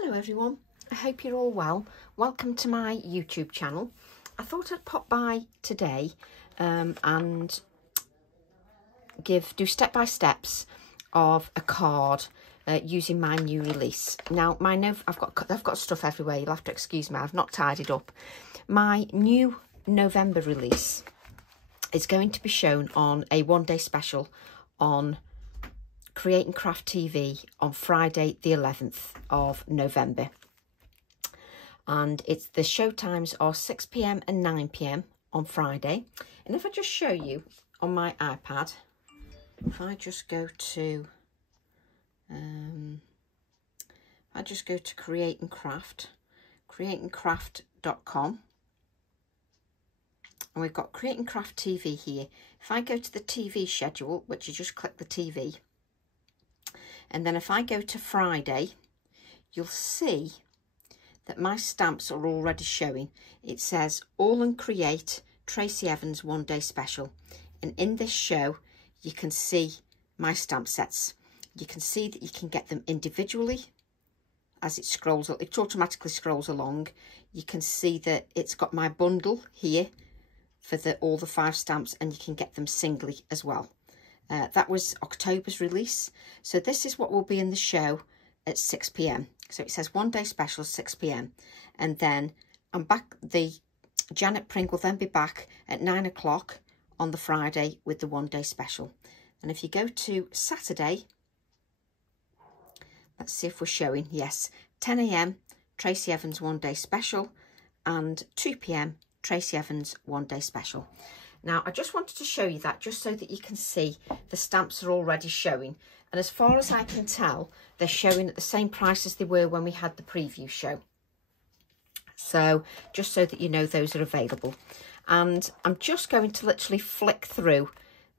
Hello everyone, I hope you're all well. Welcome to my YouTube channel. I thought I'd pop by today and do step-by-steps of a card using my new release. Now I've got stuff everywhere, you'll have to excuse me, I've not tidied up. My new November release is going to be shown on a one-day special on Create and Craft TV on Friday the 11th of November, and the show times are 6 PM and 9 PM on Friday. And if I just show you on my iPad, if I just go to Create and Craft, createandcraft.com, and we've got Create and Craft TV here. If I go to the TV schedule, which you just click the TV, and then if I go to Friday, you'll see that my stamps are already showing. It says AALLandCreate Tracy Evans one day special. And in this show, you can see my stamp sets. You can see that you can get them individually as it scrolls. It automatically scrolls along. You can see that it's got my bundle here for all the 5 stamps, and you can get them singly as well. That was October's release. So this is what will be in the show at 6 PM. So it says one day special 6 PM. And then I'm back. The Janet Pring will then be back at 9 o'clock on the Friday with the one day special. And if you go to Saturday, let's see if we're showing. Yes, 10 AM Tracy Evans one day special, and 2 PM Tracy Evans one day special. Now, I just wanted to show you that just so that you can see the stamps are already showing. And as far as I can tell, they're showing at the same price as they were when we had the preview show. So just so that you know those are available. And I'm just going to literally flick through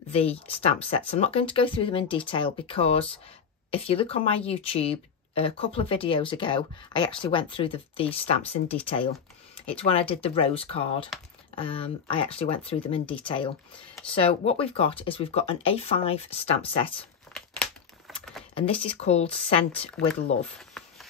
the stamp sets. I'm not going to go through them in detail because if you look on my YouTube, a couple of videos ago, I actually went through the stamps in detail. It's when I did the rose card. I actually went through them in detail. So what we've got is we've got an A5 stamp set, and this is called Sent with Love.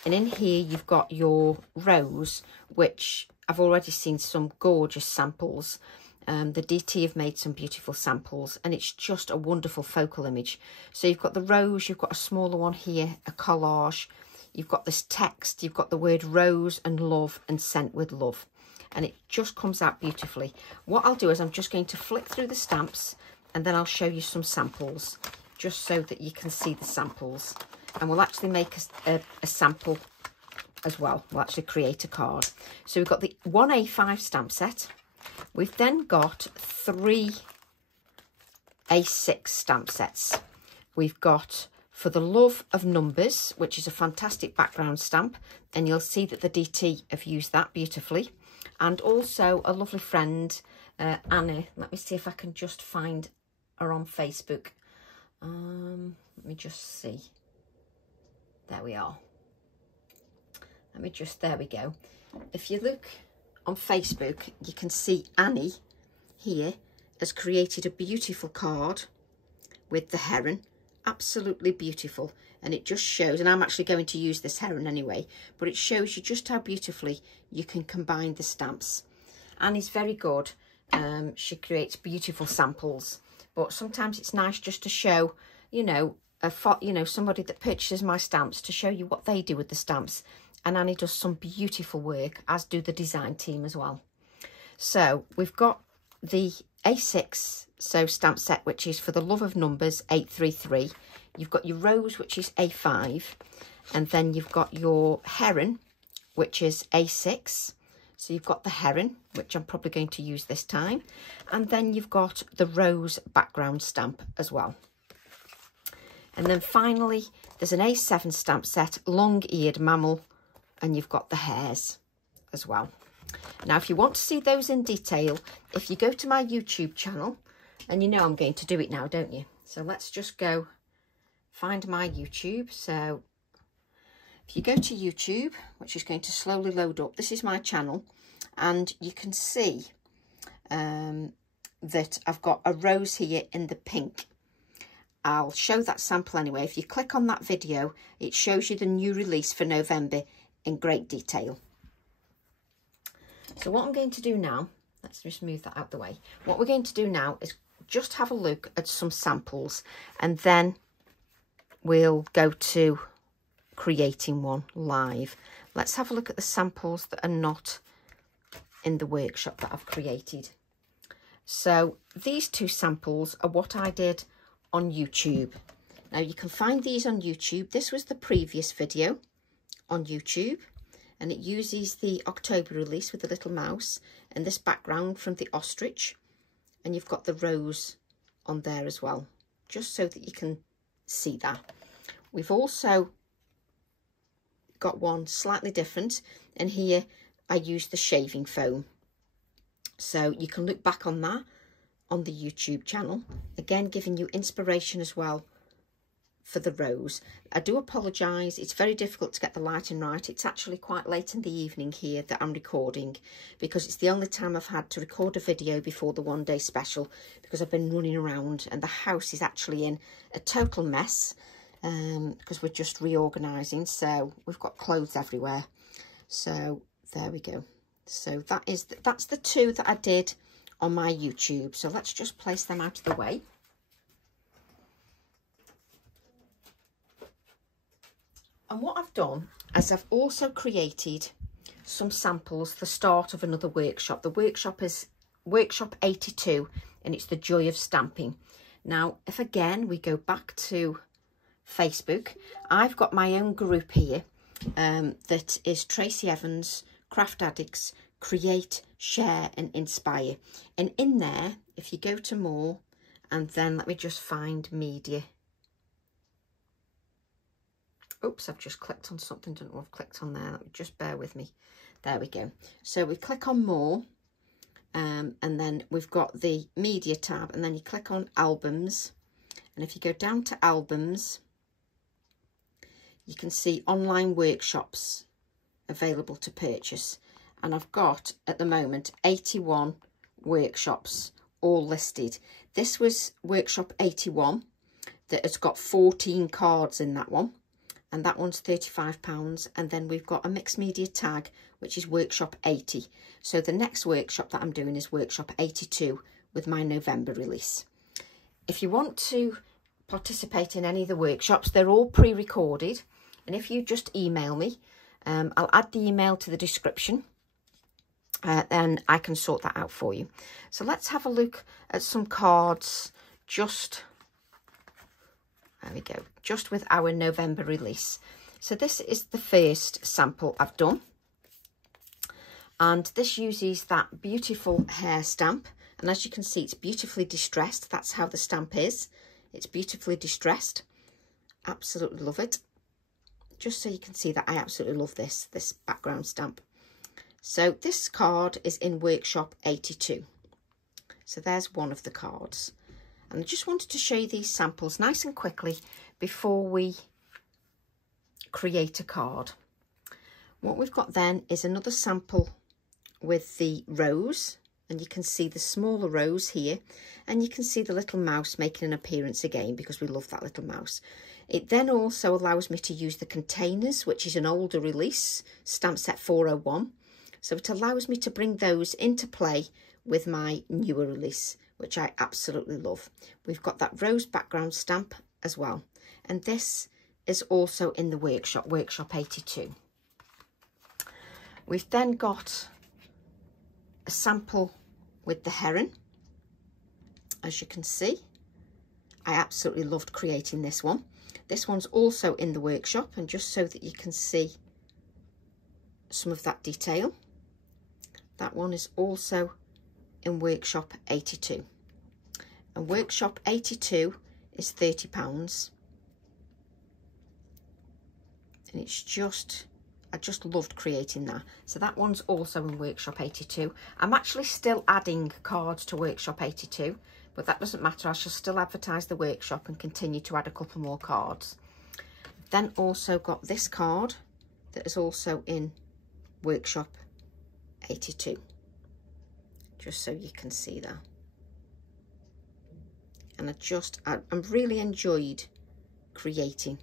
And in here you've got your rose, which I've already seen some gorgeous samples. The DT have made some beautiful samples, and it's just a wonderful focal image. So you've got the rose, you've got a smaller one here, a collage, you've got this text, you've got the word rose and love and sent with love. And it just comes out beautifully. What I'll do is I'm just going to flick through the stamps, and then I'll show you some samples just so that you can see the samples. And we'll actually make a sample as well. We'll actually create a card. So we've got the 1A5 stamp set. We've then got 3 A6 stamp sets. We've got For the Love of Numbers, which is a fantastic background stamp, and you'll see that the DT have used that beautifully. And also a lovely friend, Anna. Let me see if I can just find her on Facebook. Let me just see. There we are. There we go. If you look on Facebook, you can see Annie here has created a beautiful card with the heron. Absolutely beautiful. And it just shows, and I'm actually going to use this heron anyway, but it shows you just how beautifully you can combine the stamps. Annie's very good. She creates beautiful samples, but sometimes it's nice just to show, somebody that purchases my stamps, to show you what they do with the stamps. And Annie does some beautiful work, as do the design team as well. So we've got the A6 stamp set, which is For the Love of Numbers 833. You've got your rose, which is A5, and then you've got your heron, which is A6. So you've got the heron, which I'm probably going to use this time, and then you've got the rose background stamp as well. And then finally, there's an A7 stamp set, long-eared mammal, and you've got the hares as well. Now, if you want to see those in detail, if you go to my YouTube channel, and you know I'm going to do it now, don't you? So let's just go find my YouTube. So if you go to YouTube, which is going to slowly load up, this is my channel, and you can see that I've got a rose here in the pink. I'll show that sample anyway. If you click on that video, it shows you the new release for November in great detail. So what I'm going to do now, let's just move that out the way. What we're going to do now is just have a look at some samples, and then we'll go to creating one live. Let's have a look at the samples that are not in the workshop that I've created. So these two samples are what I did on YouTube. Now you can find these on YouTube. This was the previous video on YouTube, and it uses the October release with the little mouse and this background from the ostrich, and you've got the rose on there as well, just so that you can see that. We've also got one slightly different, and here I used the shaving foam. So you can look back on that on the YouTube channel, again giving you inspiration as well for the rose. I do apologise, it's very difficult to get the lighting right. It's actually quite late in the evening here that I'm recording, because it's the only time I've had to record a video before the one day special, because I've been running around and the house is actually in a total mess, because we're just reorganising. So we've got clothes everywhere. So there we go. So that's the two that I did on my YouTube. So let's just place them out of the way. And what I've done is I've also created some samples for the start of another workshop. The workshop is Workshop 82, and it's the joy of stamping. Now, if again we go back to Facebook, I've got my own group here that is Tracy Evans, Craft Addicts, Create, Share and Inspire. And in there, if you go to more, and then let me just find media. Oops, I've just clicked on something. Don't know what I've clicked on there. Just bear with me. There we go. So we click on more, and then we've got the media tab, and then you click on albums. And if you go down to albums, you can see online workshops available to purchase. And I've got at the moment 81 workshops all listed. This was workshop 81 that has got 14 cards in that one. And that one's £35. And then we've got a mixed media tag, which is workshop 80. So the next workshop that I'm doing is workshop 82 with my November release. If you want to participate in any of the workshops, they're all pre-recorded. And if you just email me, I'll add the email to the description. Then I can sort that out for you. So let's have a look at some cards just... There we go, just with our November release. So this is the first sample I've done. And this uses that beautiful hair stamp. And as you can see, it's beautifully distressed. That's how the stamp is. It's beautifully distressed. Absolutely love it. Just so you can see that I absolutely love this background stamp. So this card is in workshop 82. So there's one of the cards. And I just wanted to show you these samples nice and quickly before we create a card. What we've got then is another sample with the rose, and you can see the smaller rose here, and you can see the little mouse making an appearance again, because we love that little mouse. It then also allows me to use the containers, which is an older release, stamp set 401. So it allows me to bring those into play with my newer release, which I absolutely love. We've got that rose background stamp as well. And this is also in the workshop 82. We've then got a sample with the heron. As you can see, I absolutely loved creating this one. This one's also in the workshop, and just so that you can see some of that detail, that one is also in workshop 82. And workshop 82 is £30. And it's just, I just loved creating that. So that one's also in workshop 82. I'm actually still adding cards to workshop 82, but that doesn't matter. I shall still advertise the workshop and continue to add a couple more cards. Then also got this card that is also in workshop 82. Just so you can see that. And I really enjoyed creating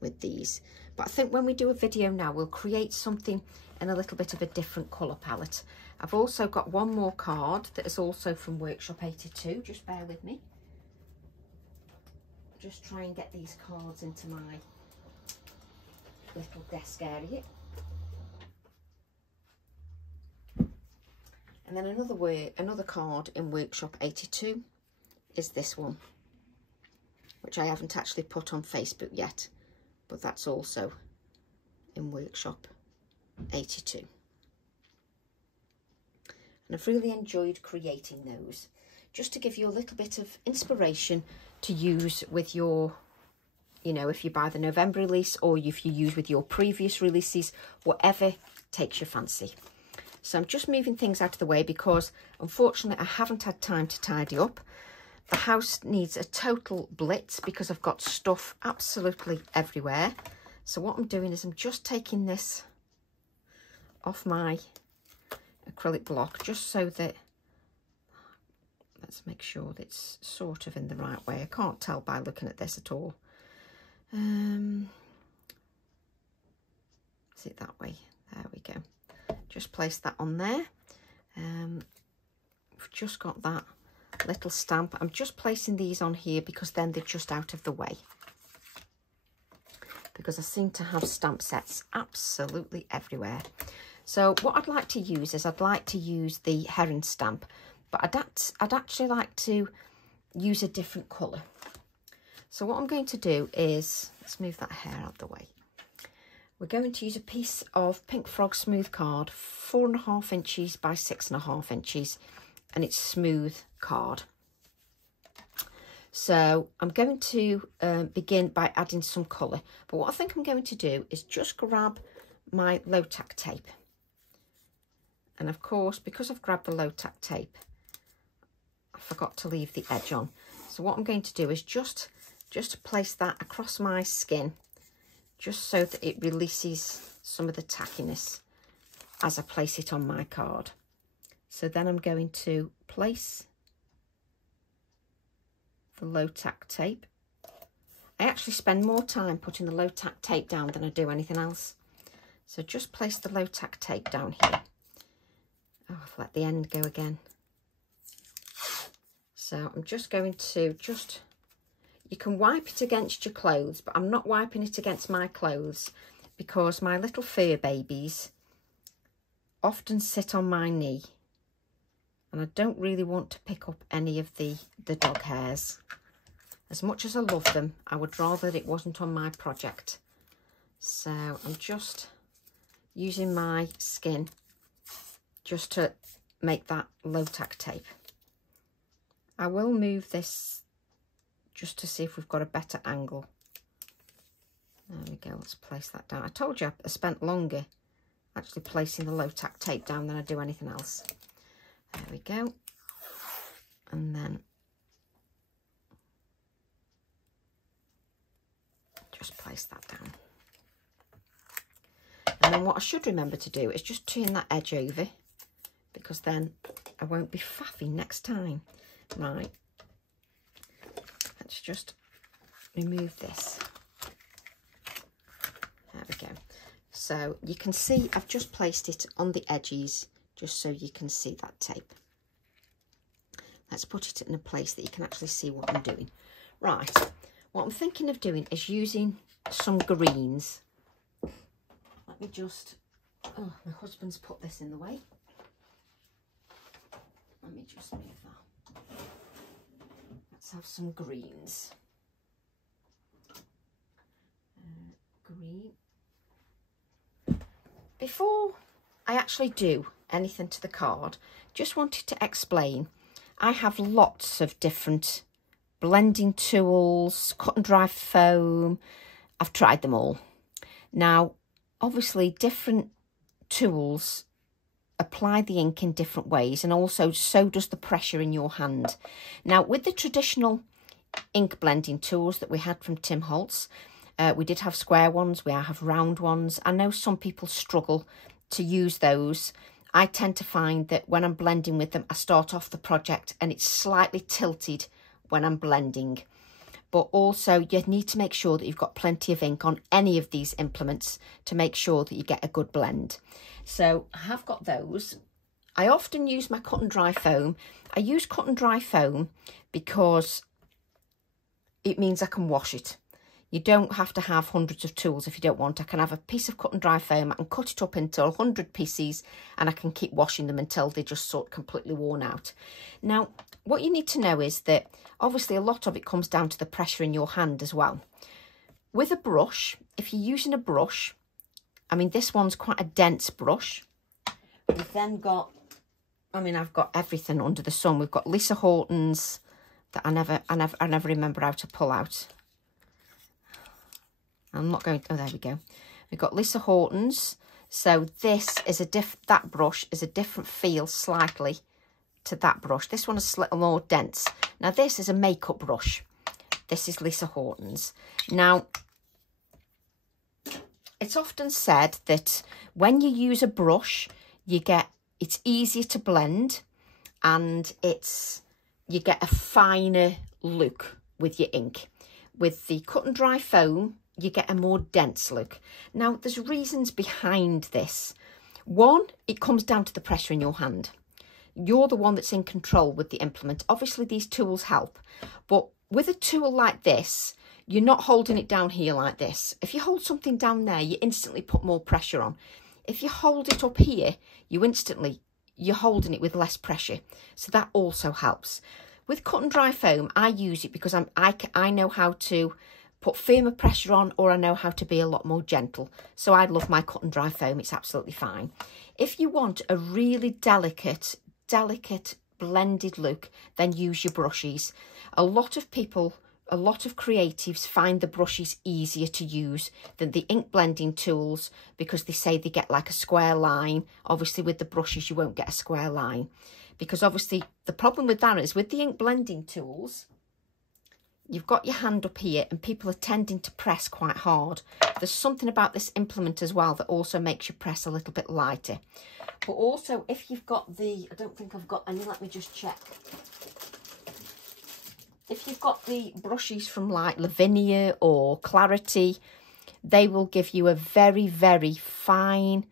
with these. But I think when we do a video now, we'll create something in a little bit of a different colour palette. I've also got one more card that is also from Workshop 82. Just bear with me. Just try and get these cards into my little desk area. And then another card in Workshop 82 is this one, which I haven't actually put on Facebook yet, but that's also in Workshop 82. And I've really enjoyed creating those, just to give you a little bit of inspiration to use with your, you know, if you buy the November release or if you use with your previous releases, whatever takes your fancy. So I'm just moving things out of the way because unfortunately I haven't had time to tidy up. The house needs a total blitz because I've got stuff absolutely everywhere. So what I'm doing is I'm just taking this off my acrylic block just so that, let's make sure that it's sort of in the right way. I can't tell by looking at this at all. Is it that way? There we go. Just place that on there. We've just got that little stamp. I'm just placing these on here because then they're just out of the way, because I seem to have stamp sets absolutely everywhere. So what I'd like to use is I'd like to use the Heron stamp, but I'd actually like to use a different colour. So what I'm going to do is, let's move that hair out of the way. We're going to use a piece of Pink Frog smooth card, 4.5 inches by 6.5 inches, and it's smooth card. So I'm going to begin by adding some colour, but what I think I'm going to do is just grab my low tack tape. And of course, because I've grabbed the low tack tape, I forgot to leave the edge on. So what I'm going to do is just place that across my skin, just so that it releases some of the tackiness as I place it on my card. So then I'm going to place the low tack tape. I actually spend more time putting the low tack tape down than I do anything else. So just place the low tack tape down here. Oh, I've let the end go again. So I'm just going to you can wipe it against your clothes, but I'm not wiping it against my clothes because my little fur babies often sit on my knee and I don't really want to pick up any of the dog hairs. As much as I love them, I would rather it wasn't on my project. So I'm just using my skin just to make that low tack tape. I will move this just to see if we've got a better angle. There we go, let's place that down. I told you I spent longer actually placing the low tack tape down than I do anything else. There we go. And then just place that down. And then what I should remember to do is just turn that edge over, because then I won't be faffing next time. Right. Let's just remove this. There we go. So you can see I've just placed it on the edges just so you can see that tape. Let's put it in a place that you can actually see what I'm doing. Right, what I'm thinking of doing is using some greens. Let me just, oh, my husband's put this in the way. Let me just move that. Let's have some greens. Green. Before I actually do anything to the card, just wanted to explain, I have lots of different blending tools, cut and dry foam. I've tried them all. Now, obviously different tools apply the ink in different ways, and also so does the pressure in your hand. Now, with the traditional ink blending tools that we had from Tim Holtz, we did have square ones, we have round ones. I know some people struggle to use those. I tend to find that when I'm blending with them, I start off the project and it's slightly tilted when I'm blending. but also you need to make sure that you've got plenty of ink on any of these implements to make sure that you get a good blend. So I have got those. I often use my cut and dry foam. I use cut and dry foam because it means I can wash it. You don't have to have hundreds of tools if you don't want. I can have a piece of cut and dry foam, I can cut it up into 100 pieces and I can keep washing them until they're just sort of completely worn out. Now, what you need to know is that obviously a lot of it comes down to the pressure in your hand as well. With a brush, if you're using a brush, I mean, this one's quite a dense brush. We've then got, I mean, I've got everything under the sun. We've got Lisa Horton's that I never remember how to pull out. I'm not going, oh, there we go. We've got Lisa Horton's. So this is that brush is a different feel slightly to that brush. This one is a little more dense. Now this is a makeup brush. This is Lisa Horton's. Now, it's often said that when you use a brush, it's easier to blend and you get a finer look with your ink. With the cut and dry foam, you get a more dense look. Now, there's reasons behind this. One, it comes down to the pressure in your hand. You're the one that's in control with the implement. Obviously, these tools help, but with a tool like this, you're not holding it down here like this. If you hold something down there, you instantly put more pressure on. If you hold it up here, you're holding it with less pressure. So that also helps. With cut and dry foam, I use it because I know how to put firmer pressure on, or I know how to be a lot more gentle. So I love my cut and dry foam. It's absolutely fine. If you want a really delicate blended look, then use your brushes. A lot of creatives find the brushes easier to use than the ink blending tools because they say they get like a square line. Obviously with the brushes you won't get a square line, because obviously the problem with that is with the ink blending tools, you've got your hand up here and people are tending to press quite hard. There's something about this implement as well that also makes you press a little bit lighter. But also if you've got I don't think I've got any, let me just check. If you've got the brushes from like Lavinia or Clarity, they will give you a very, very fine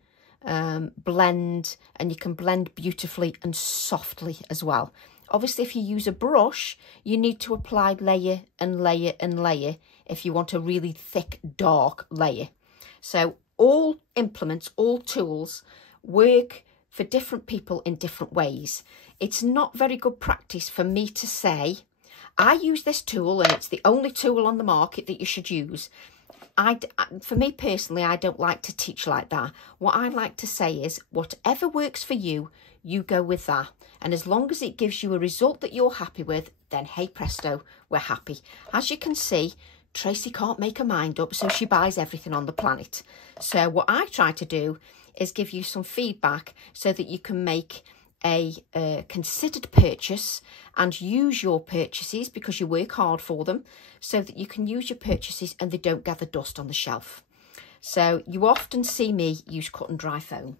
blend, and you can blend beautifully and softly as well. Obviously, if you use a brush, you need to apply layer and layer and layer if you want a really thick, dark layer. So all implements, all tools work for different people in different ways. It's not very good practice for me to say, I use this tool and it's the only tool on the market that you should use. For me personally, I don't like to teach like that. What I like to say is whatever works for you, you go with that. And as long as it gives you a result that you're happy with, then hey presto, we're happy. As you can see, Tracy can't make her mind up, so she buys everything on the planet. So what I try to do is give you some feedback so that you can make a considered purchase and use your purchases, because you work hard for them, so that you can use your purchases and they don't gather dust on the shelf. So you often see me use cut and dry foam.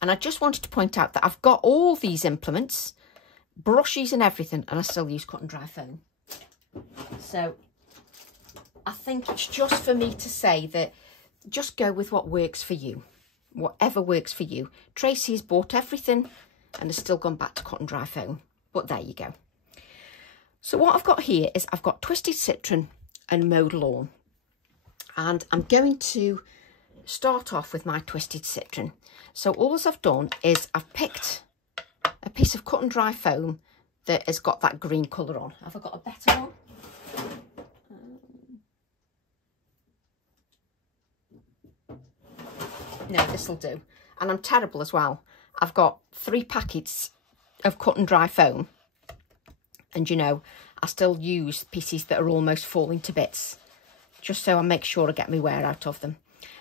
And I just wanted to point out that I've got all these implements, brushes and everything, and I still use cut and dry foam. So I think it's just for me to say that just go with what works for you. Whatever works for you. Tracy has bought everything and has still gone back to cut and dry foam. But there you go. So what I've got here is I've got Twisted Citron and Mowed Lawn. And I'm going to start off with my Twisted Citron. So all I've done is I've picked a piece of cut and dry foam that has got that green colour on. Have I got a better one? No, this will do. And I'm terrible as well. I've got 3 packets of cut and dry foam. And you know, I still use pieces that are almost falling to bits, just so I make sure I get my wear out of them.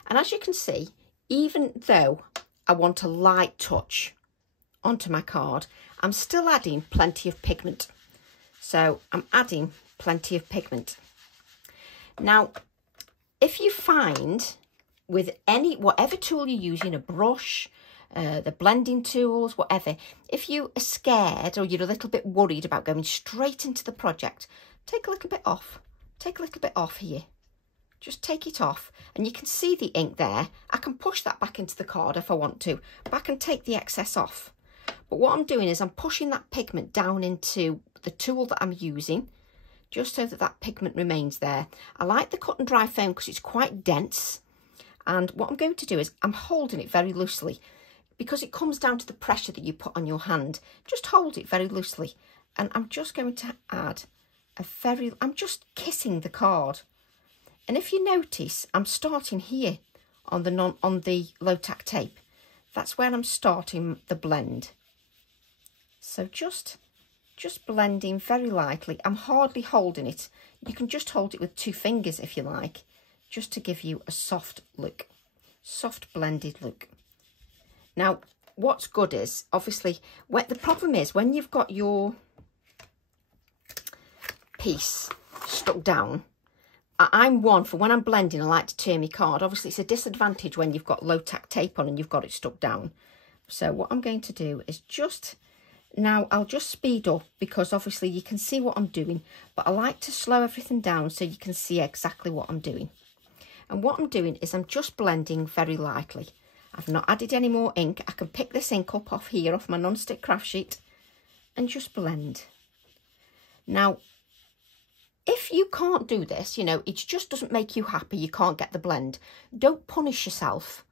And as you can see, even though I want a light touch onto my card, I'm still adding plenty of pigment. So I'm adding plenty of pigment. Now, if you find with whatever tool you're using, a brush, the blending tools, whatever. If you are scared or you're a little bit worried about going straight into the project, take a little bit off. Take a little bit off here. Just take it off, and you can see the ink there. I can push that back into the card if I want to, but I can take the excess off. But what I'm doing is I'm pushing that pigment down into the tool that I'm using, just so that that pigment remains there. I like the cut and dry foam because it's quite dense, and what I'm going to do is I'm holding it very loosely because it comes down to the pressure that you put on your hand. Just hold it very loosely, and I'm just going to add I'm just kissing the card. And if you notice, I'm starting here on the low-tack tape. That's where I'm starting the blend. So just blending very lightly. I'm hardly holding it. You can just hold it with 2 fingers if you like, just to give you a soft look, soft blended look. Now, what's good is, obviously, the problem is when you've got your piece stuck down, I'm one for when I'm blending, I like to turn my card. Obviously, it's a disadvantage when you've got low-tack tape on and you've got it stuck down. So what I'm going to do is now I'll just speed up because obviously you can see what I'm doing, but I like to slow everything down so you can see exactly what I'm doing. And what I'm doing is I'm just blending very lightly. I've not added any more ink. I can pick this ink up off here, off my non-stick craft sheet, and just blend. Now, if you can't do this, you know, it just doesn't make you happy, you can't get the blend, don't punish yourself.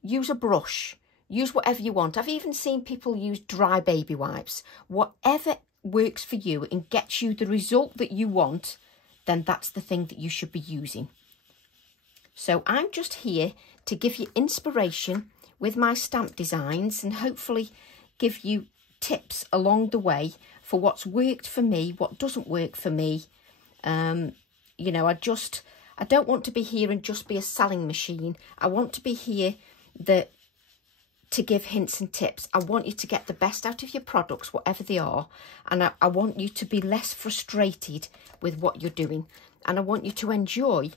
Use a brush, use whatever you want. I've even seen people use dry baby wipes. Whatever works for you and gets you the result that you want, then that's the thing that you should be using. So I'm just here to give you inspiration with my stamp designs and hopefully give you tips along the way for what's worked for me, what doesn't work for me. You know, I don't want to be here and just be a selling machine. I want to be here to give hints and tips. I want you to get the best out of your products, whatever they are. And I want you to be less frustrated with what you're doing. And I want you to enjoy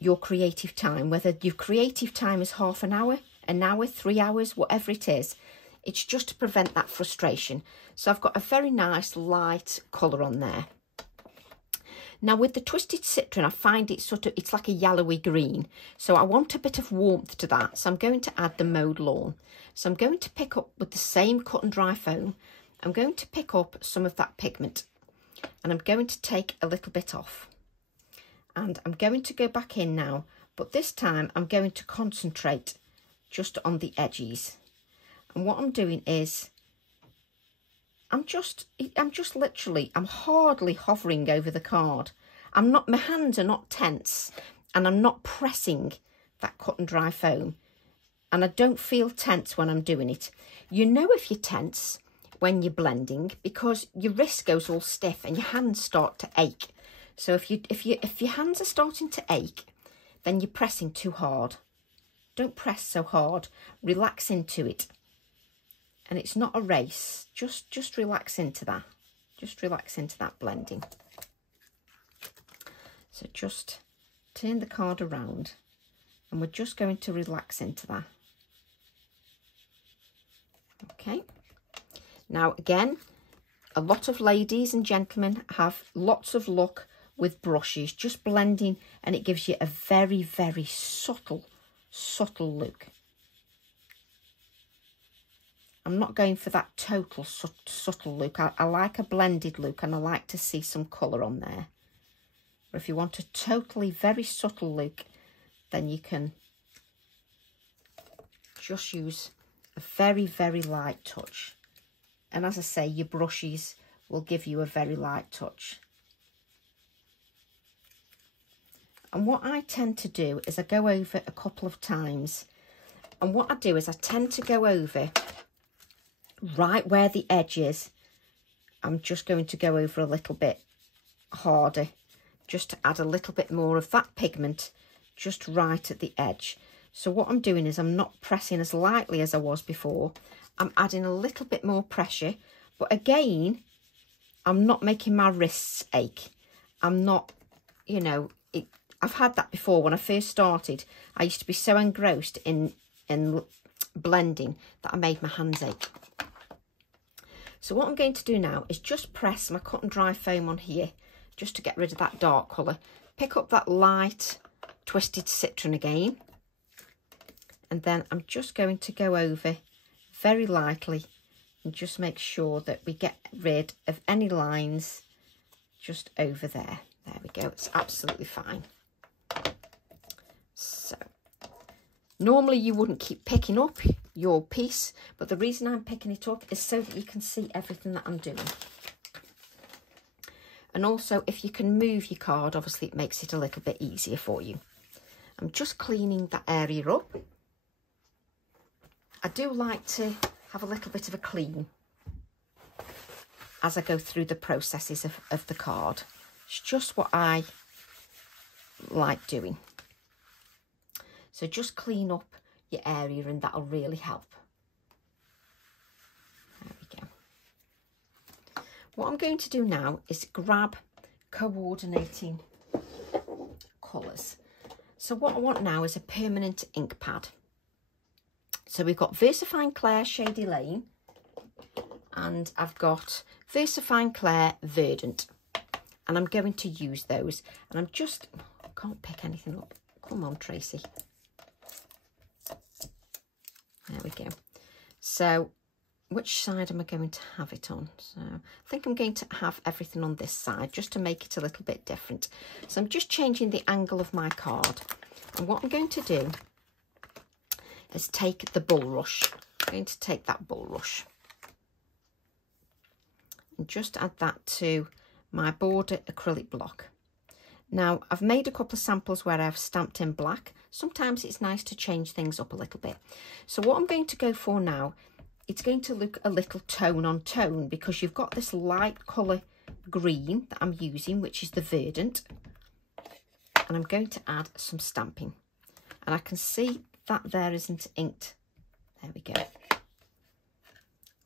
your creative time, whether your creative time is half an hour, 3 hours, whatever it is. It's just to prevent that frustration. So I've got a very nice light colour on there. Now with the Twisted Citron, I find it's like a yellowy green. So I want a bit of warmth to that. So I'm going to add the Mowed Lawn. So I'm going to pick up with the same cut and dry foam. I'm going to pick up some of that pigment and I'm going to take a little bit off. And I'm going to go back in now, but this time I'm going to concentrate just on the edges. And what I'm doing is I'm hardly hovering over the card. My hands are not tense and I'm not pressing that cut and dry foam. And I don't feel tense when I'm doing it. You know if you're tense when you're blending because your wrist goes all stiff and your hands start to ache. So if your hands are starting to ache, then you're pressing too hard. Don't press so hard. Relax into it. And it's not a race. Just relax into that. Just relax into that blending. So just turn the card around and we're just going to relax into that. Okay. Now again, a lot of ladies and gentlemen have lots of luck with brushes, just blending, and it gives you a very, very subtle look. I'm not going for that total subtle look. I like a blended look and I like to see some colour on there. But if you want a totally very subtle look, then you can just use a very, very light touch. And as I say, your brushes will give you a very light touch. And what I tend to do is I go over a couple of times. And what I do is I tend to go over right where the edge is. I'm just going to go over a little bit harder, just to add a little bit more of that pigment just right at the edge. So what I'm doing is I'm not pressing as lightly as I was before. I'm adding a little bit more pressure, but again, I'm not making my wrists ache. I'm not, you know, I've had that before. When I first started, I used to be so engrossed in blending that I made my hands ache. So what I'm going to do now is just press my cut and dry foam on here just to get rid of that dark colour. Pick up that light twisted citron again, and then I'm just going to go over very lightly and just make sure that we get rid of any lines just over there. There we go, it's absolutely fine. So normally you wouldn't keep picking up your piece, but the reason I'm picking it up is so that you can see everything that I'm doing. And also, if you can move your card, obviously it makes it a little bit easier for you. I'm just cleaning that area up. I do like to have a little bit of a clean as I go through the processes of the card. It's just what I like doing. So just clean up your area and that'll really help. There we go. What I'm going to do now is grab coordinating colours. So what I want now is a permanent ink pad. So we've got VersaFine Clair Shady Lane, and I've got VersaFine Clair Verdant, and I'm going to use those. And I'm just, I can't pick anything up. Come on, Tracy. There we go. So which side am I going to have it on? So I think I'm going to have everything on this side just to make it a little bit different. So I'm just changing the angle of my card. And what I'm going to do is take the bulrush. I'm going to take that bulrush and just add that to my border acrylic block. Now, I've made a couple of samples where I've stamped in black. Sometimes it's nice to change things up a little bit. So what I'm going to go for now, it's going to look a little tone on tone because you've got this light colour green that I'm using, which is the Verdant. And I'm going to add some stamping. And I can see that there isn't inked. There we go.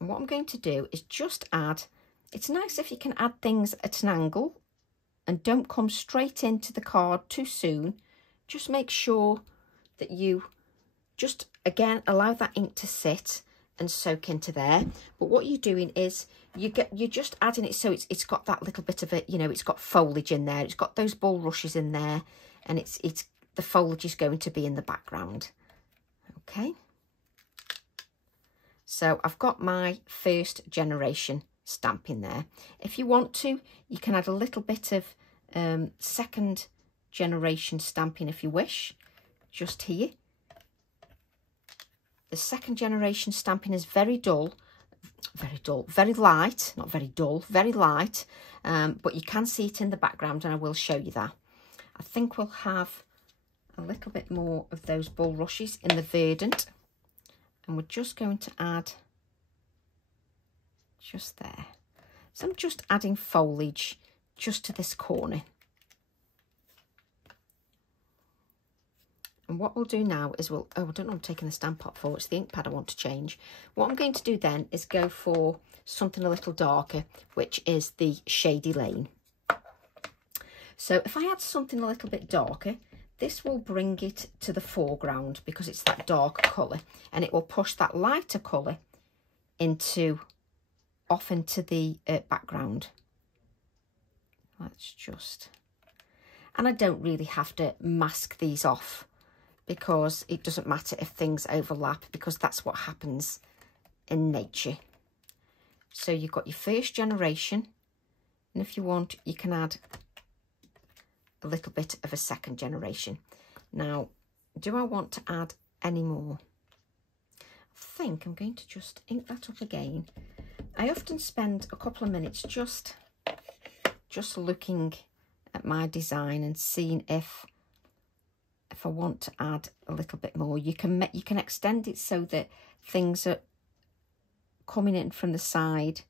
And what I'm going to do is just add, it's nice if you can add things at an angle and don't come straight into the card too soon. Just make sure that you just, again, allow that ink to sit and soak into there. But what you're doing is you're just adding it so it's got that little bit of it, you know, it's got foliage in there, it's got those bulrushes in there, and it's the foliage is going to be in the background. Okay. So I've got my first generation stamp in there. If you want to, you can add a little bit of second generation stamping if you wish, just here. The second generation stamping is very dull, very light, not very dull, very light, but you can see it in the background and I will show you that. I think we'll have a little bit more of those bulrushes in the Verdant, and we're just going to add just there. So I'm just adding foliage just to this corner. And what we'll do now is oh, I don't know what I'm taking the stamp pot for, it's the ink pad I want to change. What I'm going to do then is go for something a little darker, which is the Shady Lane. So if I add something a little bit darker, this will bring it to the foreground because it's that dark colour, and it will push that lighter colour off into the background. Let's just, and I don't really have to mask these off because it doesn't matter if things overlap, because that's what happens in nature. So you've got your first generation, and if you want, you can add a little bit of a second generation. Now, do I want to add any more? I think I'm going to just ink that up again. I often spend a couple of minutes just looking at my design and seeing if I want to add a little bit more. You can extend it so that things are coming in from the side,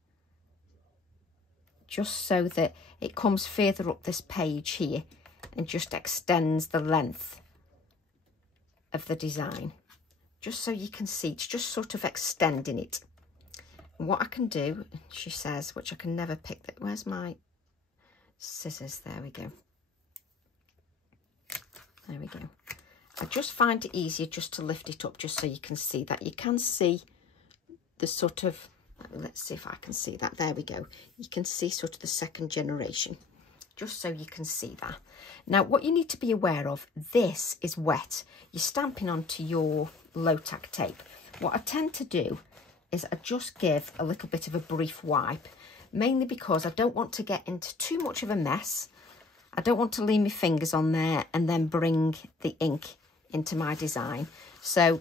just so that it comes further up this page here and just extends the length of the design, just so you can see it's just sort of extending it. And what I can do, she says, which I can never pick that, where's my scissors? There we go. There we go. I just find it easier just to lift it up just so you can see that. You can see the sort of, let's see if I can see that. There we go. You can see sort of the second generation, just so you can see that. Now, what you need to be aware of, this is wet. You're stamping onto your low-tack tape. What I tend to do is I just give a little bit of a brief wipe, mainly because I don't want to get into too much of a mess. I don't want to leave my fingers on there and then bring the ink into my design. So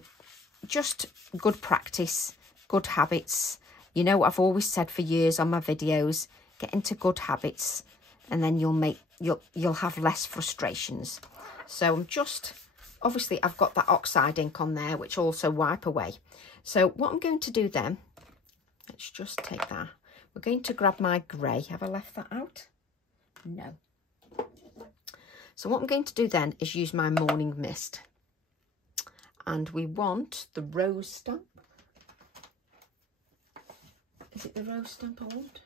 just good practice, good habits. You know what I've always said for years on my videos, get into good habits and then you'll have less frustrations. So I'm just, obviously I've got that oxide ink on there, which also wipe away. So what I'm going to do then, let's just take that. We're going to grab my grey. Have I left that out? No. So what I'm going to do then is use my Morning Mist. And we want the rose stamp. Is it the rose stamp I want?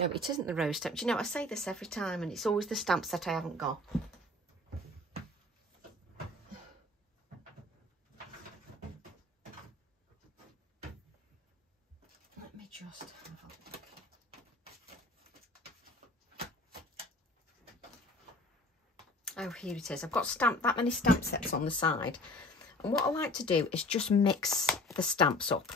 No, it isn't the rose stamp. Do you know, I say this every time and it's always the stamps that I haven't got. Let me just have a look. Oh, here it is. I've got that many stamp sets on the side. And what I like to do is just mix the stamps up.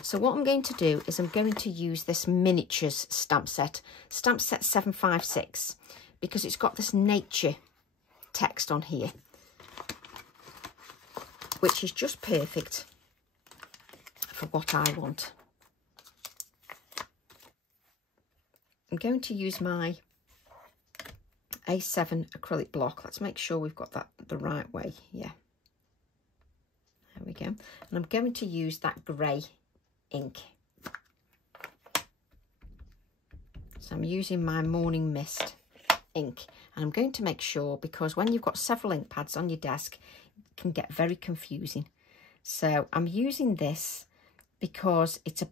So what I'm going to do is I'm going to use this miniatures stamp set 756, because it's got this nature text on here, which is just perfect for what I want. I'm going to use my A7 acrylic block. Let's make sure we've got that the right way. Yeah, there we go. And I'm going to use that grey ink. So I'm using my Morning Mist ink, and I'm going to make sure, because when you've got several ink pads on your desk, it can get very confusing. So I'm using this because it's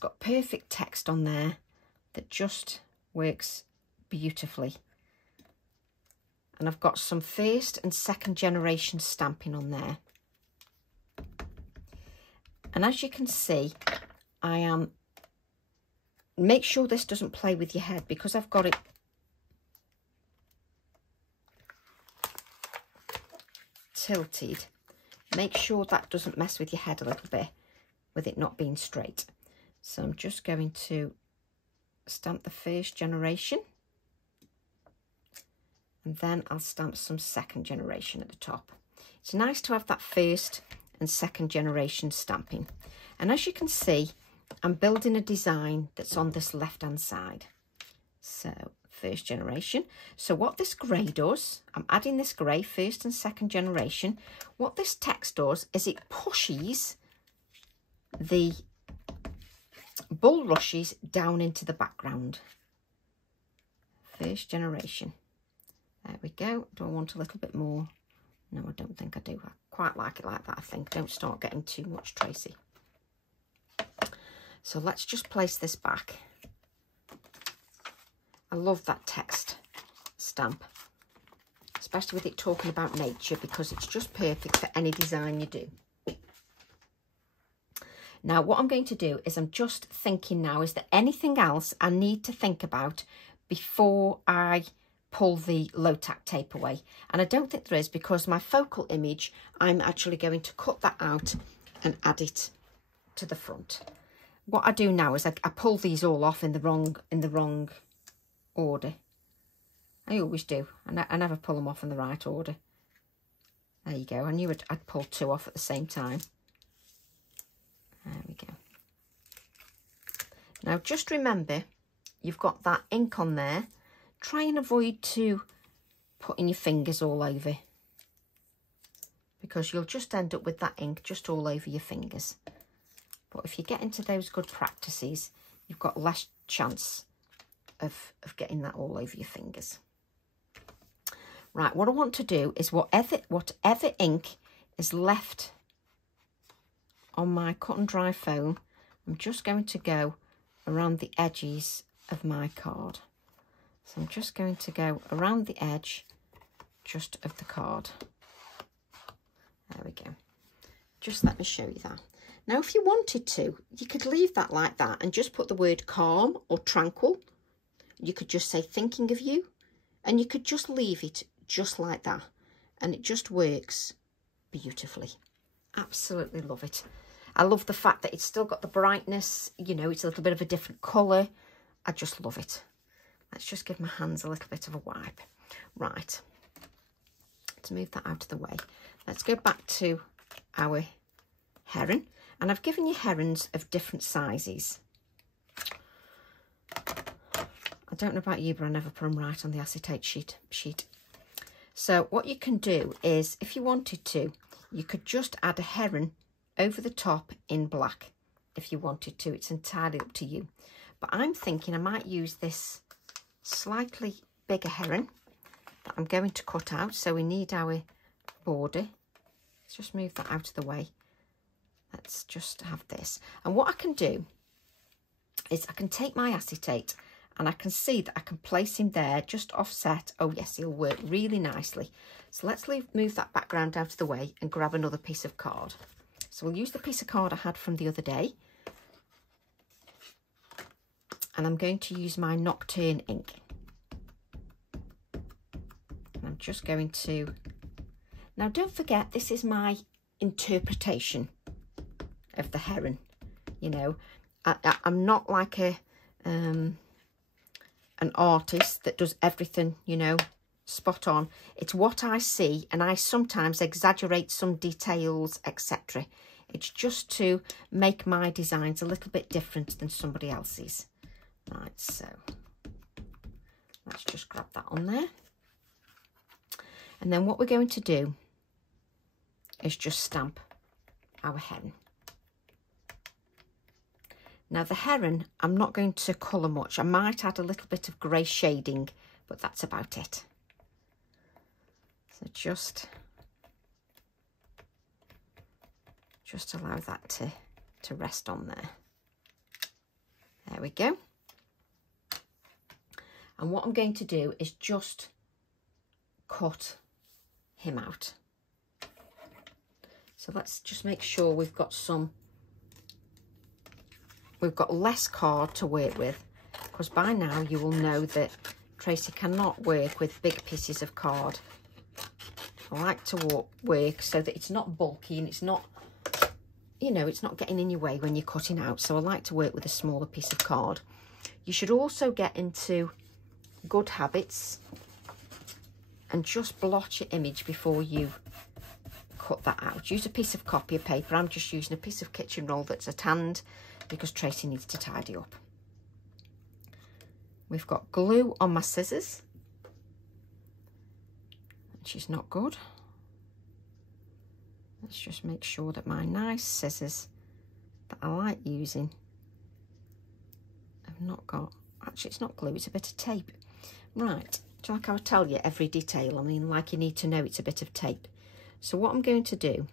got perfect text on there that just works beautifully. And I've got some first and second generation stamping on there. And as you can see, I am, make sure this doesn't play with your head, because I've got it tilted. Make sure that doesn't mess with your head a little bit with it not being straight. So I'm just going to stamp the first generation, and then I'll stamp some second generation at the top. It's nice to have that first and second generation stamping. And as you can see, I'm building a design that's on this left hand side. So first generation. So what this grey does, I'm adding this grey, first and second generation. What this text does is it pushes the bulrushes down into the background. First generation. There we go. Do I want a little bit more? No, I don't think I do. I quite like it like that, I think. Don't start getting too much, Tracy. So let's just place this back. I love that text stamp, especially with it talking about nature, because it's just perfect for any design you do. Now, what I'm going to do is I'm just thinking now, is there anything else I need to think about before I pull the low tack tape away? And I don't think there is, because my focal image, I'm actually going to cut that out and add it to the front. What I do now is I pull these all off in the wrong order. I always do. I never pull them off in the right order. There you go. I knew I'd pull two off at the same time. There we go. Now just remember, you've got that ink on there. Try and avoid putting your fingers all over, because you'll just end up with that ink just all over your fingers. But if you get into those good practices, you've got less chance of getting that all over your fingers. Right, what I want to do is whatever ink is left on my cut and dry foam, I'm just going to go around the edges of my card. So I'm just going to go around the edge just of the card. There we go. Just let me show you that. Now, if you wanted to, you could leave that like that and just put the word calm or tranquil. You could just say thinking of you, and you could just leave it just like that. And it just works beautifully. Absolutely love it. I love the fact that it's still got the brightness, you know, it's a little bit of a different colour. I just love it. Let's just give my hands a little bit of a wipe. Right, let's move that out of the way. Let's go back to our heron. And I've given you herons of different sizes. I don't know about you, but I never put them right on the acetate sheet. So what you can do is, if you wanted to, you could just add a heron over the top in black if you wanted to. It's entirely up to you. But I'm thinking I might use this slightly bigger heron that I'm going to cut out. So we need our border. Let's just move that out of the way. Let's just have this. And what I can do is I can take my acetate and I can see that I can place him there, just offset. Oh yes, he'll work really nicely. So let's move that background out of the way and grab another piece of card. So we'll use the piece of card I had from the other day. And I'm going to use my Nocturne ink. And I'm just going to... Now don't forget, this is my interpretation of the heron. You know, I'm not like an artist that does everything, you know, spot on. It's what I see, and I sometimes exaggerate some details, etc. It's just to make my designs a little bit different than somebody else's. Right, so let's just grab that on there. And then what we're going to do is just stamp our heron. Now the heron, I'm not going to colour much. I might add a little bit of grey shading, but that's about it. So just allow that to rest on there. There we go. And what I'm going to do is just cut him out. So let's just make sure we've got less card to work with, because by now you will know that Tracy cannot work with big pieces of card. I like to work so that it's not bulky and it's not, you know, it's not getting in your way when you're cutting out. So I like to work with a smaller piece of card. You should also get into good habits and just blotch your image before you cut that out. Use a piece of copy paper. I'm just using a piece of kitchen roll that's at hand because Tracy needs to tidy up. We've got glue on my scissors, which is not good. Let's just make sure that my nice scissors that I like using have not got, actually it's not glue, it's a bit of tape. Right, do you like how I tell you every detail? I mean, like you need to know it's a bit of tape. So what I'm going to do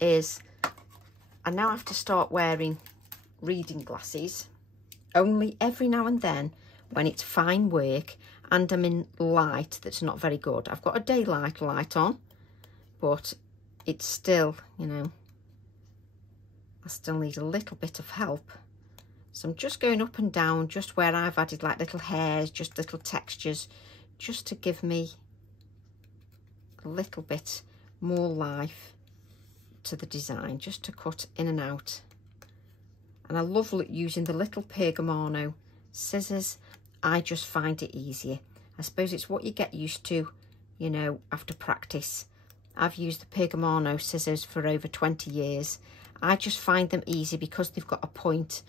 is, I now have to start wearing reading glasses only every now and then when it's fine work and I'm in light that's not very good. I've got a daylight light on, but it's still, you know, I still need a little bit of help. So I'm just going up and down just where I've added like little hairs, just little textures, just to give me a little bit more life to the design, just to cut in and out. And I love using the little Pergamano scissors. I just find it easier. I suppose it's what you get used to, you know, after practice. I've used the Pergamano scissors for over 20 years. I just find them easy because they've got a point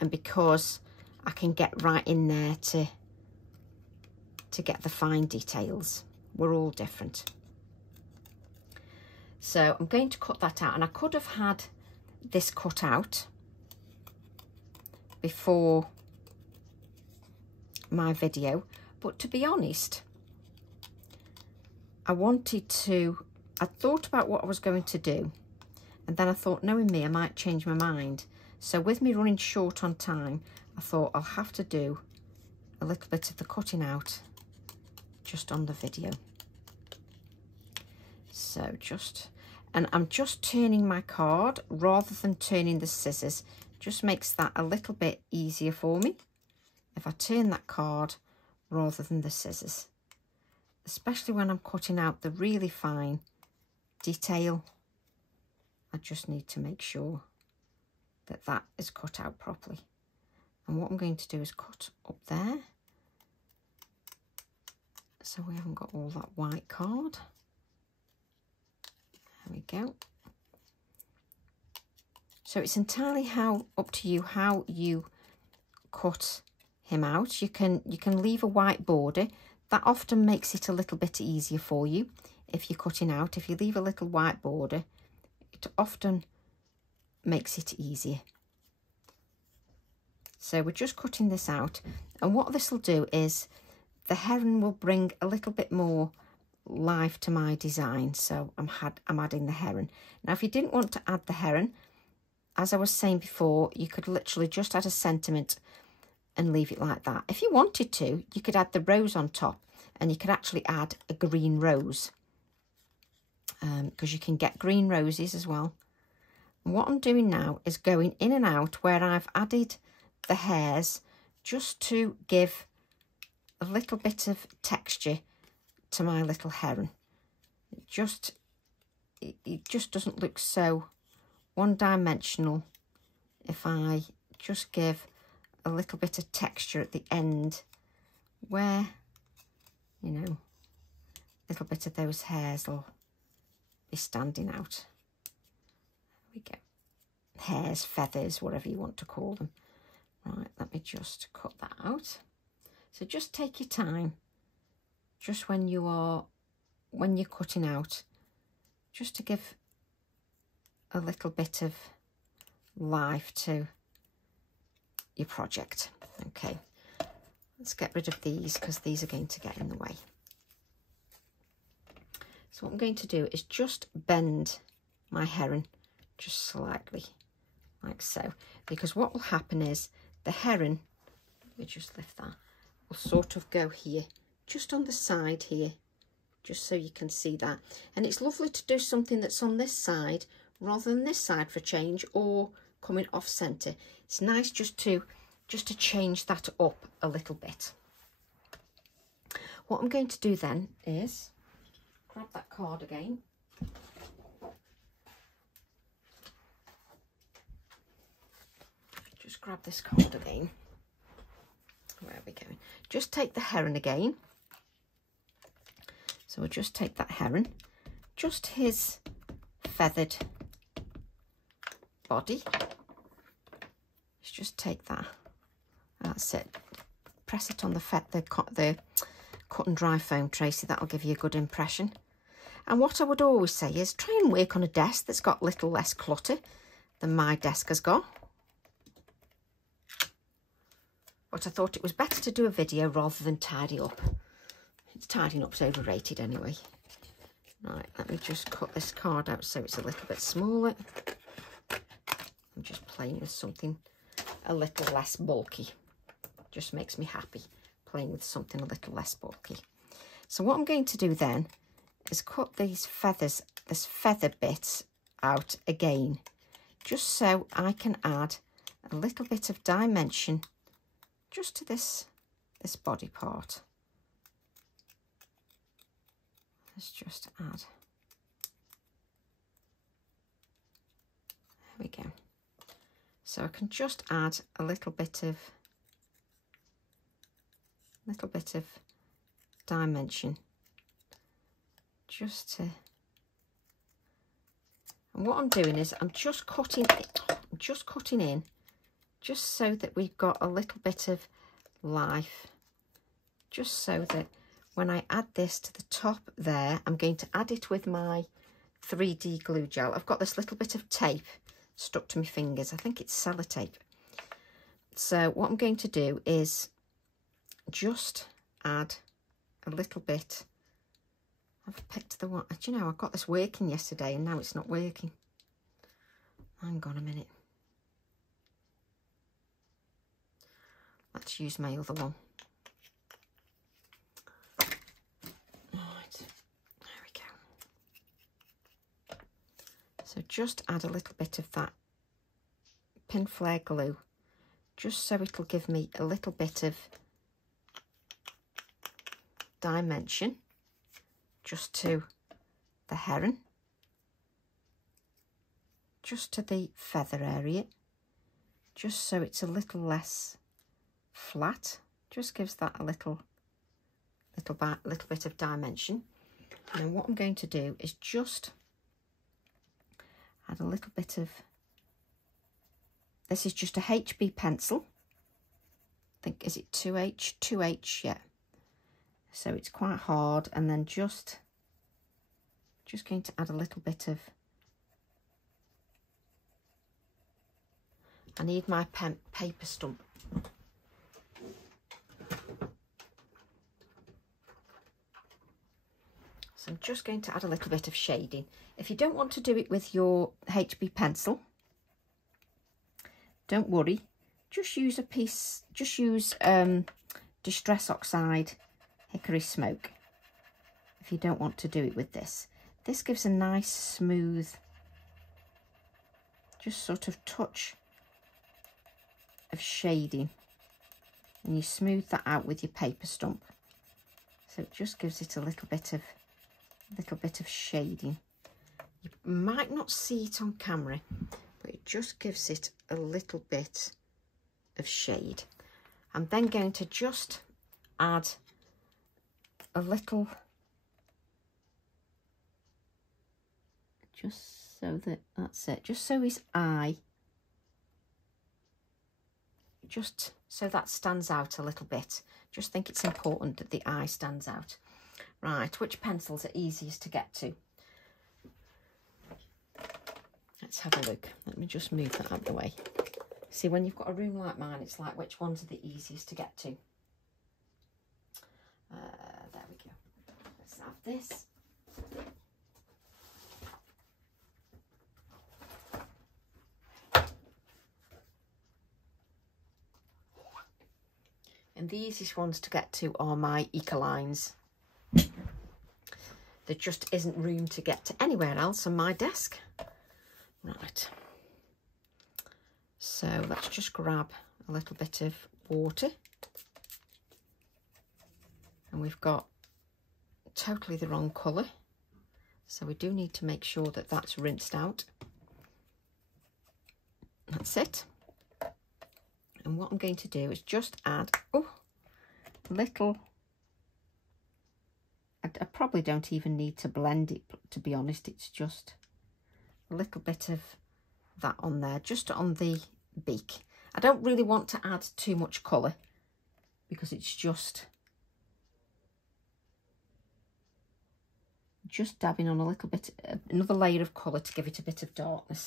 and because I can get right in there to get the fine details. We're all different. So I'm going to cut that out, and I could have had this cut out before my video, but to be honest, I thought about what I was going to do, and then I thought, knowing me, I might change my mind. So with me running short on time, I thought I'll have to do a little bit of the cutting out just on the video. So and I'm just turning my card rather than turning the scissors. Just makes that a little bit easier for me if I turn that card rather than the scissors, especially when I'm cutting out the really fine detail. I just need to make sure that that is cut out properly. And what I'm going to do is cut up there, so we haven't got all that white card. There we go. So it's entirely up to you how you cut him out. You can leave a white border. That often makes it a little bit easier for you if you're cutting out. If you leave a little white border, it often makes it easier. So we're just cutting this out, and what this will do is the heron will bring a little bit more life to my design. So I'm adding the heron. Now if you didn't want to add the heron, as I was saying before, you could literally just add a sentiment and leave it like that. If you wanted to, you could add the rose on top, and you could actually add a green rose, because you can get green roses as well. And what I'm doing now is going in and out where I've added the hairs, just to give a little bit of texture to my little heron. It just doesn't look so one-dimensional if I just give a little bit of texture at the end where, you know, a little bit of those hairs will be standing out. There we go. Hairs, feathers, whatever you want to call them. Right, let me just cut that out. So just take your time, just when you're cutting out, just to give a little bit of life to your project. Okay, let's get rid of these because these are going to get in the way. So what I'm going to do is just bend my heron just slightly, like so, because what will happen is the heron, let me just lift that, will sort of go here, just on the side here, just so you can see that. And it's lovely to do something that's on this side rather than this side for change, or coming off centre. It's nice just to change that up a little bit. What I'm going to do then is grab that card again. Just grab this card again. Where are we going? Just take the heron again. So we'll just take that heron, just his feathered body. Let's just take that. That's it. Press it on the cut and dry foam, Tracy. That'll give you a good impression. And what I would always say is try and work on a desk that's got a little less clutter than my desk has got. But I thought it was better to do a video rather than tidy up. Tidying up's overrated anyway. Right, let me just cut this card out so it's a little bit smaller. I'm just playing with something a little less bulky. Just makes me happy, playing with something a little less bulky. So what I'm going to do then is cut these feathers, this feather bit out again, just so I can add a little bit of dimension just to this body part. Let's just add. There we go. So I can just add a little bit of dimension, just to. And what I'm doing is I'm just cutting in, just so that we've got a little bit of life, just so that when I add this to the top there, I'm going to add it with my 3D glue gel. I've got this little bit of tape stuck to my fingers. I think it's sellotape. So what I'm going to do is just add a little bit. I've picked the one, do you know, I got this working yesterday and now it's not working. Hang on a minute. Let's use my other one. So just add a little bit of that pin flare glue, just so it'll give me a little bit of dimension just to the heron, just to the feather area, just so it's a little less flat. Just gives that a little bit of dimension. And then what I'm going to do is just add a little bit of, this is just a HB pencil. I think, is it 2H? 2H, yeah. So it's quite hard, and then just going to add a little bit of, I need my paper stump. So I'm just going to add a little bit of shading. If you don't want to do it with your HB pencil, don't worry. Just use Distress Oxide Hickory Smoke if you don't want to do it with this. This gives a nice smooth, just sort of touch of shading, and you smooth that out with your paper stump. So it just gives it a little bit of shading. You might not see it on camera, but it just gives it a little bit of shade. I'm then going to just add a little, just so that, that's it, just so his eye, just so that stands out a little bit. Just think it's important that the eye stands out. Right, which pencils are easiest to get to? Let's have a look. Let me just move that out of the way. See, when you've got a room like mine, it's like, which ones are the easiest to get to? There we go. Let's have this. And the easiest ones to get to are my Ecolines. There just isn't room to get to anywhere else on my desk. Right. So let's just grab a little bit of water. And we've got totally the wrong colour. So we do need to make sure that that's rinsed out. That's it. And what I'm going to do is just add, little, I probably don't even need to blend it, to be honest. It's just a little bit of that on there, just on the beak. I don't really want to add too much colour because it's just dabbing on a little bit, another layer of colour to give it a bit of darkness.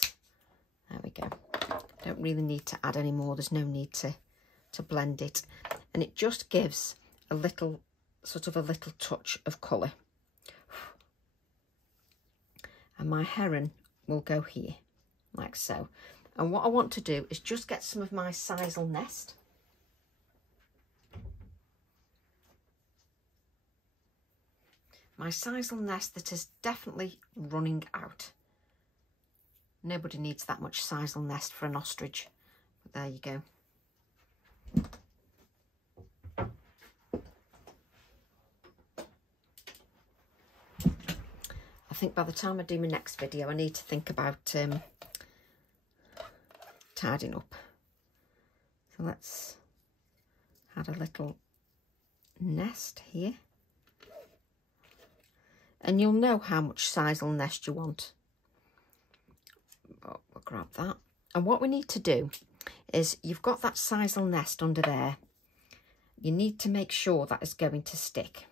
There we go. Don't really need to add any more. There's no need to blend it. And it just gives a little, sort of a little touch of colour. And my heron will go here, like so. And what I want to do is just get some of my sisal nest. My sisal nest that is definitely running out. Nobody needs that much sisal nest for an ostrich. But there you go. I think by the time I do my next video, I need to think about tidying up. So let's add a little nest here. And you'll know how much sisal nest you want. Oh, we'll grab that. And what we need to do is, you've got that sisal nest under there. You need to make sure that is going to stick.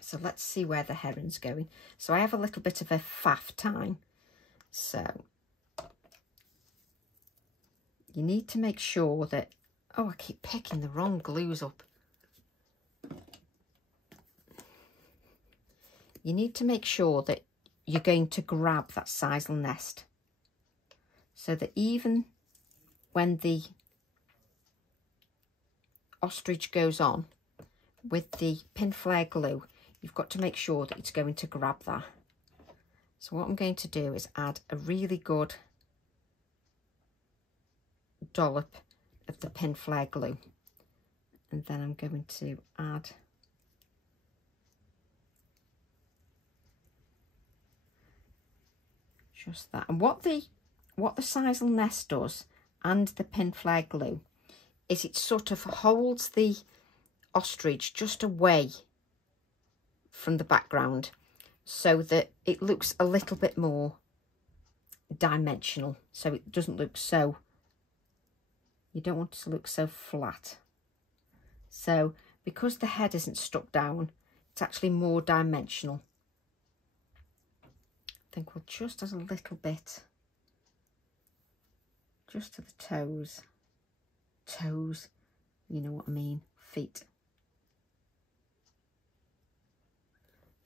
So let's see where the heron's going. So I have a little bit of a faff time. So you need to make sure that, I keep picking the wrong glues up. You need to make sure that you're going to grab that sisal nest, so that even when the ostrich goes on with the pin flare glue, you've got to make sure that it's going to grab that. So what I'm going to do is add a really good dollop of the pin flare glue, and then I'm going to add just that. And what the sisal nest does, and the pin flare glue, is it sort of holds the ostrich just away from the background so that it looks a little bit more dimensional, so it doesn't look so, you don't want it to look so flat. So because the head isn't stuck down, it's actually more dimensional. I think we'll just add a little bit just to the toes, you know what I mean, feet.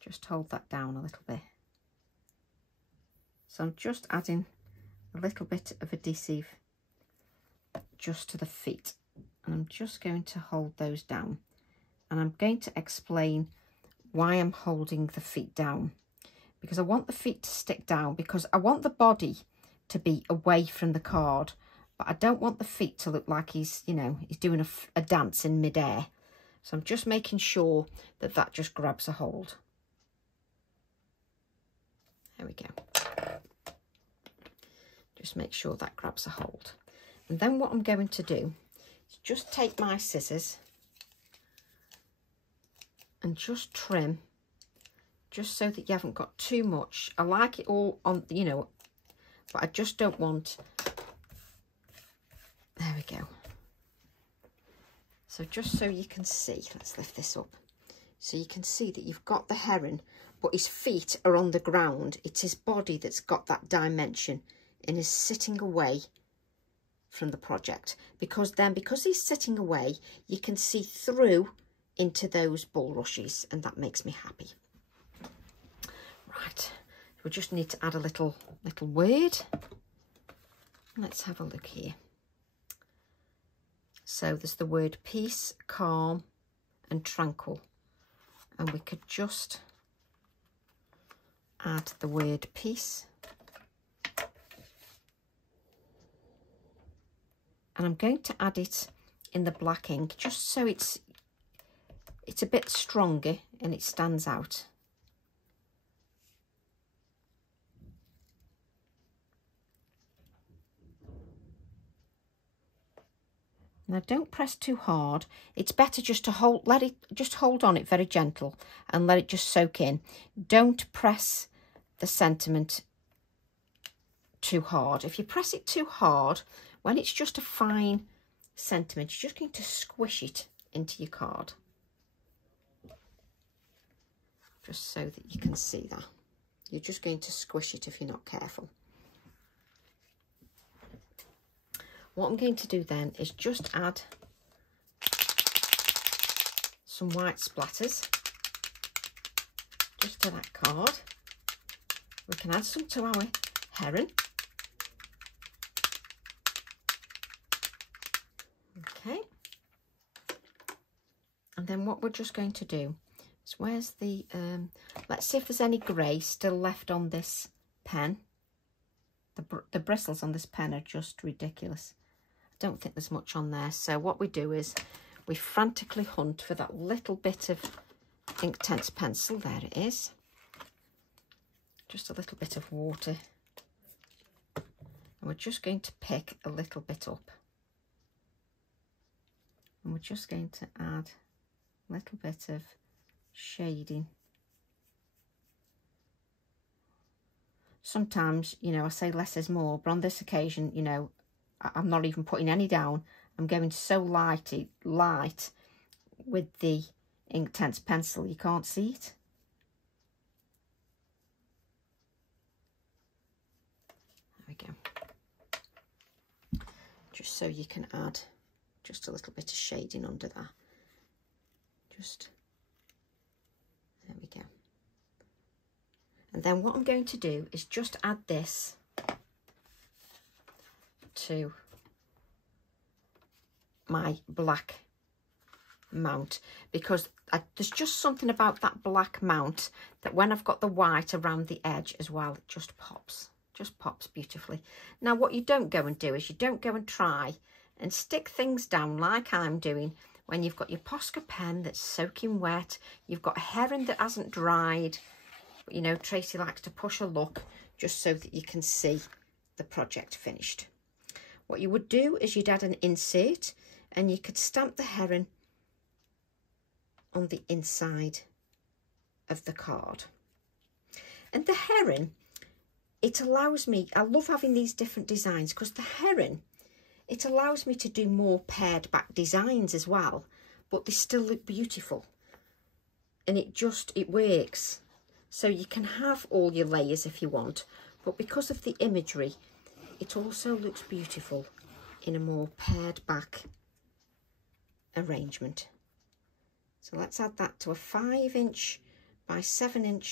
Just hold that down a little bit. So I'm just adding a little bit of adhesive just to the feet, and I'm just going to hold those down, and I'm going to explain why I'm holding the feet down, because I want the feet to stick down, because I want the body to be away from the card, but I don't want the feet to look like he's, you know, he's doing a dance in midair. So I'm just making sure that that just grabs a hold. There we go. Just make sure that grabs a hold. And then what I'm going to do is just take my scissors and just trim, just so that you haven't got too much. I like it all on, you know, but I just don't want, there we go. So just so you can see, let's lift this up. So you can see that you've got the heron, but his feet are on the ground. It's his body that's got that dimension and is sitting away from the project. Because he's sitting away, you can see through into those bulrushes, and that makes me happy. Right, we just need to add a little word. Let's have a look here. So there's the word peace, calm and tranquil, and we could just add the word peace, and I'm going to add it in the black ink just so it's a bit stronger and it stands out. Now don't press too hard. It's better just to hold, just hold on it very gentle and let it just soak in. Don't press the sentiment too hard. If you press it too hard, when it's just a fine sentiment, you're just going to squish it into your card. Just so that you can see that. You're just going to squish it if you're not careful. What I'm going to do then is just add some white splatters just to that card. We can add some to our heron. Okay. And then what we're just going to do is, where's the, let's see if there's any grey still left on this pen. The bristles on this pen are just ridiculous. I don't think there's much on there. So what we do is we frantically hunt for that little bit of Inktense pencil. There it is. Just a little bit of water. And we're just going to pick a little bit up. And we're just going to add a little bit of shading. Sometimes, you know, I say less is more, but on this occasion, you know, I'm not even putting any down. I'm going so light with the Inktense pencil, you can't see it. There we go. Just so you can add just a little bit of shading under that. Just, there we go. And then what I'm going to do is just add this to my black mount, because there's just something about that black mount that when I've got the white around the edge as well, it just pops beautifully. Now what you don't go and do is you don't go and try and stick things down like I'm doing when you've got your Posca pen that's soaking wet, you've got a Heron that hasn't dried. But, you know, Tracy likes to push a look just so that you can see the project finished. What you would do is you'd add an insert and you could stamp the Heron on the inside of the card. And the Heron, it allows me, I love having these different designs because the Heron, it allows me to do more pared back designs as well, but they still look beautiful. And it works. So you can have all your layers if you want, but because of the imagery, it also looks beautiful in a more pared back arrangement. So let's add that to a 5" by 7"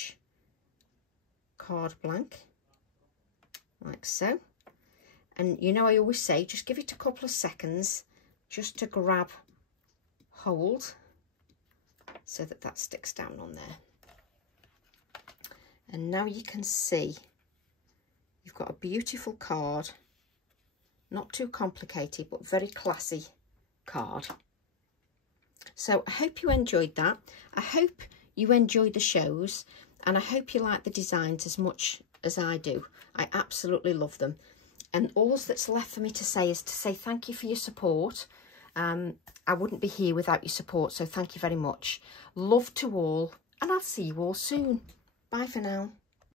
card blank, like so. And you know, I always say, just give it a couple of seconds just to grab hold so that that sticks down on there. And now you can see you've got a beautiful card, not too complicated, but very classy card. So I hope you enjoyed that. I hope you enjoyed the shows, and I hope you like the designs as much as I do. I absolutely love them. And all that's left for me to say is to say thank you for your support. I wouldn't be here without your support, so thank you very much. Love to all, and I'll see you all soon. Bye for now.